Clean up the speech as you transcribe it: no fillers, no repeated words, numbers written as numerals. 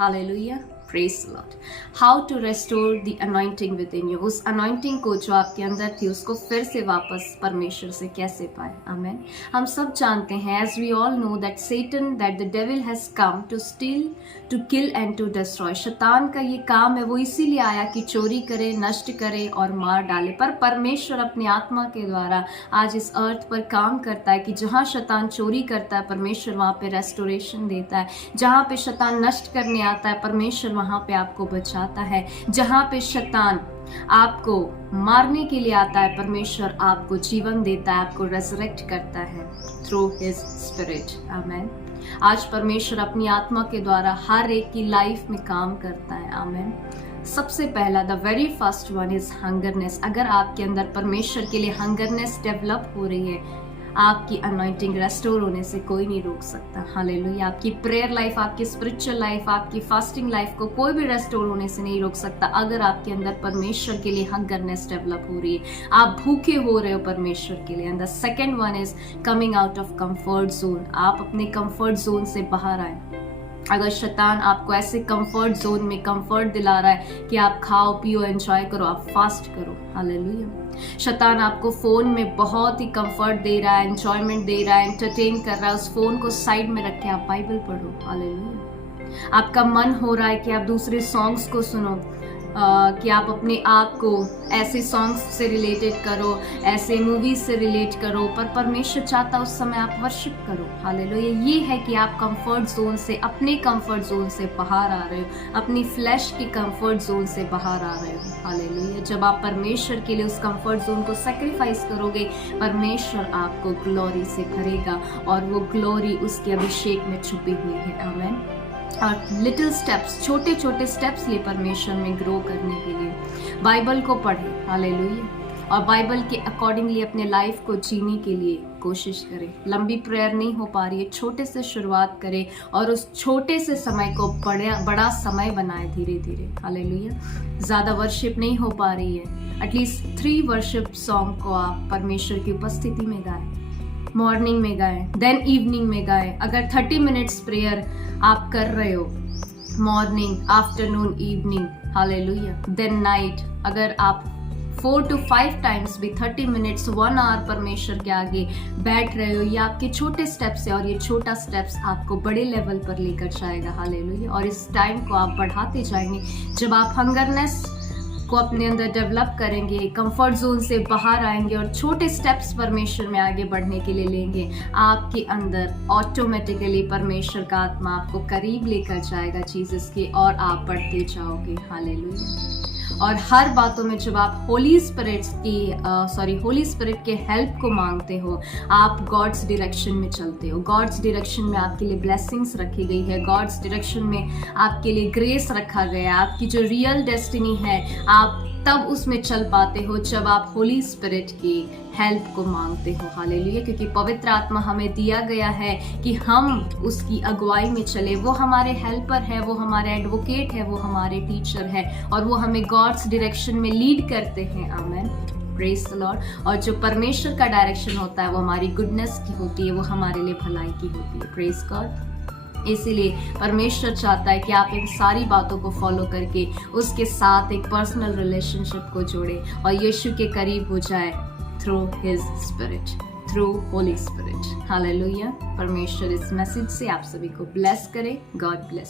Hallelujah, praise the Lord. How to restore the anointing within you, उस anointing को जो आपके अंदर थी उसको फिर से वापस परमेश्वर से कैसे पाए। आमेन। हम सब जानते हैं, as we all know that Satan, that the devil has come to steal, to kill and to destroy. शैतान का ये काम है, वो इसीलिए आया कि चोरी करे, नष्ट करे और मार डाले। पर परमेश्वर अपनी आत्मा के द्वारा आज इस अर्थ पर काम करता है कि जहाँ शैतान चोरी करता है, परमेश्वर वहाँ पे रेस्टोरेशन देता है। जहाँ पे शैतान नष्ट करने आता है, परमेश्वर वहाँ पे आपको बचाता है। जहाँ पे शैतान आपको मारने के लिए आता है, परमेश्वर आपको जीवन देता है, आपको रेजरेक्ट करता है थ्रू हिज स्पिरिट। आमेन। आज परमेश्वर अपनी आत्मा के द्वारा हर एक की लाइफ में काम करता है। आमेन। सबसे पहला, the very first one is hungerness. अगर आपके अंदर परमेश्वर के लिए हंगरनेस डेवलप हो रही है, आपकी अनॉइंटिंग रेस्टोर होने से कोई नहीं रोक सकता। हालेलुया। आपकी प्रेयर लाइफ, आपकी स्पिरिचुअल लाइफ, आपकी फास्टिंग लाइफ को कोई भी रेस्टोर होने से नहीं रोक सकता अगर आपके अंदर परमेश्वर के लिए हंगरनेस डेवलप हो रही है, आप भूखे हो रहे हो परमेश्वर के लिए। And the second one is coming out of comfort zone. आप अपने कंफर्ट जोन से बाहर आए। अगर शैतान आपको ऐसे कंफर्ट जोन में कंफर्ट दिला रहा है कि आप खाओ पियो एंजॉय करो, आप फास्ट करो। हालेलुया। शैतान आपको फोन में बहुत ही कंफर्ट दे रहा है, एंजॉयमेंट दे रहा है, एंटरटेन कर रहा है, उस फोन को साइड में रख के आप बाइबल पढ़ो। हालेलुया। आपका मन हो रहा है कि आप दूसरे सॉन्ग्स को सुनो, कि आप अपने आप को ऐसे सॉन्ग्स से रिलेटेड करो, ऐसे मूवीज से रिलेट करो, पर परमेश्वर चाहता उस समय आप वर्शिप करो। हालेलुया। ये है कि आप कंफर्ट जोन से, अपने कंफर्ट जोन से बाहर आ रहे हो, अपनी फ्लैश की कंफर्ट जोन से बाहर आ रहे हो। हालेलुया। जब आप परमेश्वर के लिए उस कंफर्ट जोन को सेक्रीफाइस करोगे, परमेश्वर आपको ग्लोरी से भरेगा और वो ग्लोरी उसके अभिषेक में छुपी हुई है। आमेन। और लिटिल स्टेप्स, छोटे छोटे स्टेप्स लिए परमेश्वर में ग्रो करने के लिए बाइबल को पढ़े। हालेलुया। और बाइबल के अकॉर्डिंगली अपने लाइफ को जीने के लिए कोशिश करें। लंबी प्रेयर नहीं हो पा रही है, छोटे से शुरुआत करें और उस छोटे से समय को बड़ा समय बनाए धीरे धीरे। हालेलुया। ज़्यादा वर्शिप नहीं हो पा रही है, एटलीस्ट 3 वर्शिप सॉन्ग को आप परमेश्वर की उपस्थिति में गाएं। मॉर्निंग में गाएं, देन इवनिंग में गाएं। अगर 30 मिनट्स प्रेयर आप कर रहे हो, morning, afternoon, evening, hallelujah, then night, अगर आप 4 to 5 टाइम्स भी 30 मिनट्स 1 आवर परमेश्वर के आगे बैठ रहे हो, ये आपके छोटे स्टेप्स है और ये छोटा स्टेप्स आपको बड़े लेवल पर लेकर जाएगा। हालेलुया। और इस टाइम को आप बढ़ाते जाएंगे। जब आप हंगरनेस को अपने अंदर डेवलप करेंगे, कंफर्ट जोन से बाहर आएंगे और छोटे स्टेप्स परमेश्वर में आगे बढ़ने के लिए लेंगे, आपके अंदर ऑटोमेटिकली परमेश्वर का आत्मा आपको करीब लेकर जाएगा जीसस के, और आप बढ़ते जाओगे। हालेलुया। और हर बातों में जब आप होली स्पिरिट के हेल्प को मांगते हो, आप गॉड्स डायरेक्शन में चलते हो। गॉड्स डायरेक्शन में आपके लिए ब्लेसिंग्स रखी गई है, गॉड्स डायरेक्शन में आपके लिए ग्रेस रखा गया है। आपकी जो रियल डेस्टिनी है, आप तब उसमें चल पाते हो जब आप होली स्पिरिट की हेल्प को मांगते हो। हालेलुया। क्योंकि पवित्र आत्मा हमें दिया गया है कि हम उसकी अगुवाई में चले। वो हमारे हेल्पर है, वो हमारे एडवोकेट है, वो हमारे टीचर है और वो हमें गॉड्स डायरेक्शन में लीड करते हैं। आमेन। Praise the lord. और जो परमेश्वर का डायरेक्शन होता है वो हमारी गुडनेस की होती है, वो हमारे लिए भलाई की होती है। Praise God. इसीलिए परमेश्वर चाहता है कि आप इन सारी बातों को फॉलो करके उसके साथ एक पर्सनल रिलेशनशिप को जोड़े और यीशु के करीब हो जाए through his spirit, through Holi spirit. Hallelujah. परमेश्वर इस मैसेज से आप सभी को ब्लेस करे। God bless.